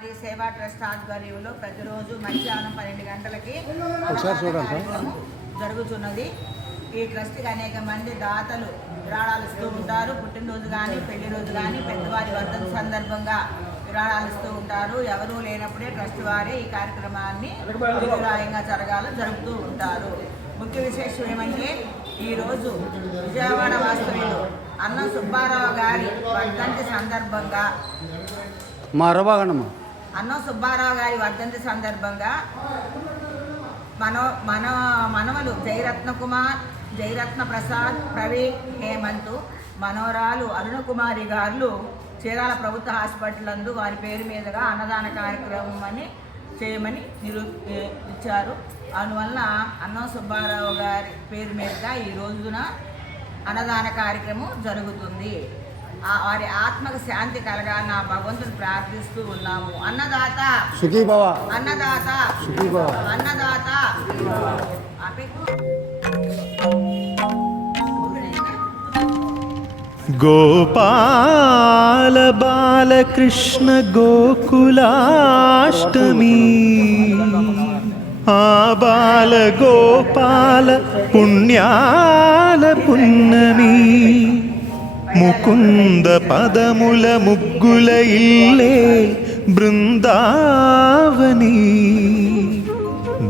సేవా ట్రస్ట్ ఆధ్వర్యంలో ప్రతిరోజు మధ్యాహ్నం 12 గంటలకి జరుగుతున్నది. ఈ ట్రస్ట్కి అనేక మంది దాతలు విరాళాలు ఇస్తూ ఉంటారు. పుట్టినరోజు కానీ పెళ్లి రోజు కానీ పెద్దవారి వర్ధంతి సందర్భంగా విరాళాలు ఇస్తూ ఉంటారు. ఎవరూ లేనప్పుడే ట్రస్ట్ వారే ఈ కార్యక్రమాన్ని విరాళంగా జరుపుతూ ఉంటారు. ముఖ్య విశేషం ఏమంటే ఈరోజు విజయవాడ వాస్తవ్యులు అన్న సుబ్బారావు గారి వర్ధంతి సందర్భంగా అన్న సుబ్బారావు గారి వర్ధంతి సందర్భంగా మనవలు జయరత్న కుమార్, జయరత్న ప్రసాద్, ప్రవీణ్, హేమంత్, మనవరాలు అరుణకుమారి గారు చీరాల ప్రభుత్వ హాస్పిటల్ నందు వారి పేరు మీదుగా అన్నదాన కార్యక్రమం చేయమని ఇచ్చారు. అందువల్ల అన్న సుబ్బారావు గారి పేరు మీదుగా ఈ రోజున అన్నదాన కార్యక్రమం జరుగుతుంది. వారి ఆత్మకు శాంతి కలగాలని ఆ భగవంతుని ప్రార్థిస్తూ ఉన్నాము. అన్నదాత సుఖీభవ, అన్నదాత సుఖీభవ, అన్నదాత. గోపాల బాలకృష్ణ గోకులాష్టమి, ఆ బాల గోపాల పుణ్యాల పున్నమి, ముకుంద పదముల ముగ్గుల ఇల్లే బృందావని,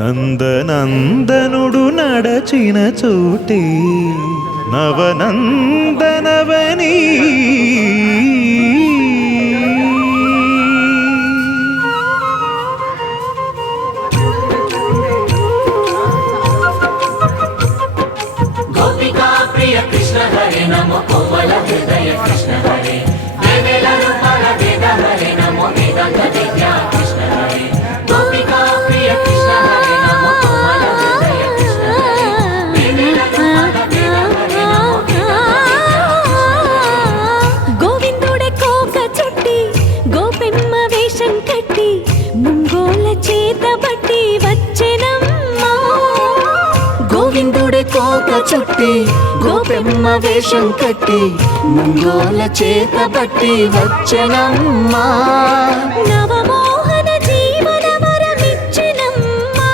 నందనందనుడు నడచిన చోటే నవనందనవని. గోపికా ప్రియ కృష్ణ హరే నమో కోమల హృదయ కృష్ణ హరే, దేవేల రూపాల వేద హరే నమో వేదాంత విద్యా కృష్ణ హరే. గోపికా ప్రియ కృష్ణ హరే నమో కోమల హృదయ కృష్ణ హరే, దేవేల రూపాల వేద హరే నమో గోవిందుడే కోక చుట్టి గోపెమ్మ వేషం కట్టి ముంగోల చేత బట్టి వచ్చెనమ్మా. గోవిందుడే కోక చుట్టి గోపెమ్మ వేషం కట్టి ముంగోల చేత బట్టి వచ్చెనమ్మా. నవమోహన జీవన వరమిచ్చెనమ్మా.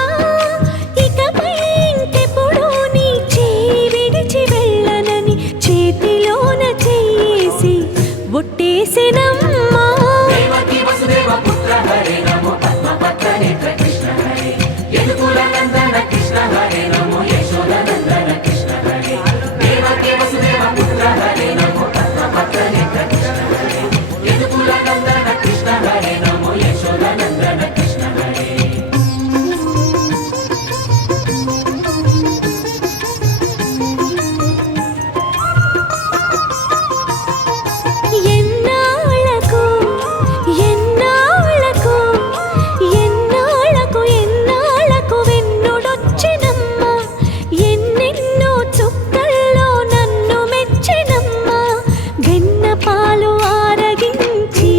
ఇకపై ఇంకెప్పుడు నీ చేయి విడిచి వెళ్ళనని చేతిలోన చేసి ఒట్టేసెనమ్మా. దేవకీ వసుదేవ పుత్ర హరే నమో పద్మపత్ర నేత్ర కృష్ణ హరే, యదుకుల నందన కృష్ణ హరే నమో యశోద నందన కృష్ణ హరే. దేవకీ వసుదేవ పుత్ర హరే నమో పద్మపత్ర నేత్ర కృష్ణ హరే, యదుకుల నందన కృష్ణ హరే నమో యశోద నందన కృష్ణ హరే. ఎన్నాళ్ళకు ఎన్నాళ్ళకు ఎన్నాళ్ళకు ఎన్నాళ్ళకు వెన్నుడొచ్చినమ్మా. ఎన్నెన్నో చుక్కల్లో నన్ను మెచ్చినమ్మా. వెన్న పాలు ఆరగించి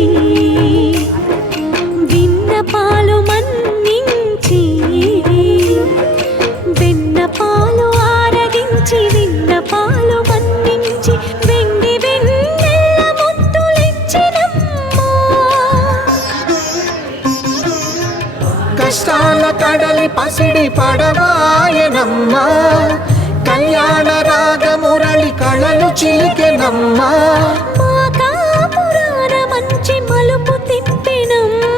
విన్న పాలు మన్నించి, వెన్న పాలు ఆరగించి విన్న పాలు మన్నించి వెండి వెన్నెల్ల ముద్దులిచ్చినమ్మా. కష్టాల కడలి పసిడి పడవాయనమ్మా. కళ్యాణ రాగమురళి కళలు చిలికెనమ్మా. మా కాపురాన మంచి మలుపు తిప్పెనమ్మా.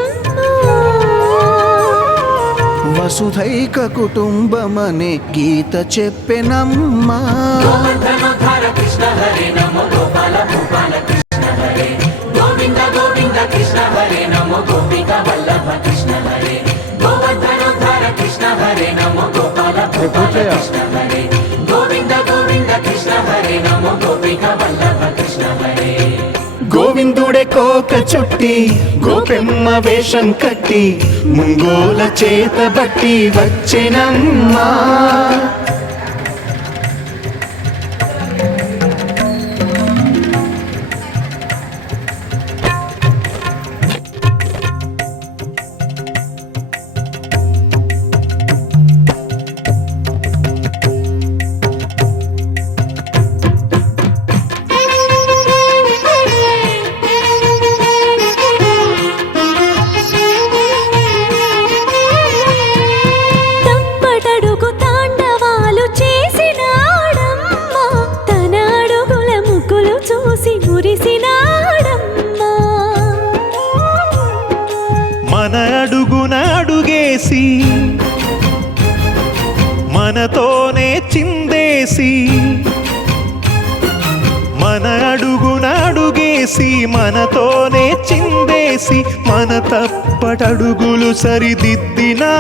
వసుధైక కుటుంబమనే గీత చెప్పెనమ్మా. గోవర్ధనోద్ధార కృష్ణ హరే నమో గోపాల భూపాల కృష్ణ హరే, గోవింద గోవింద కృష్ణ హరే నమో గోపిక వల్లభ కృష్ణ హరే. గోవర్ధనోద్ధార కృష్ణ హరే నమో గోపాల భూపాల కృష్ణ హరే, గోవింద గోవింద కృష్ణ హరే నమో గోపిక వల్లభ కృష్ణ హరే. గోవిందుడే కోక చుట్టి గోపెమ్మ వేషం కట్టి ముంగోల చేత బట్టి వచ్చెనమ్మా. Thank you. మనతోనే చిందేసి మన అడుగున అడుగేసి మనతోనే చిందేసి మన తప్పటడుగులు సరిదిద్దినాడమ్మా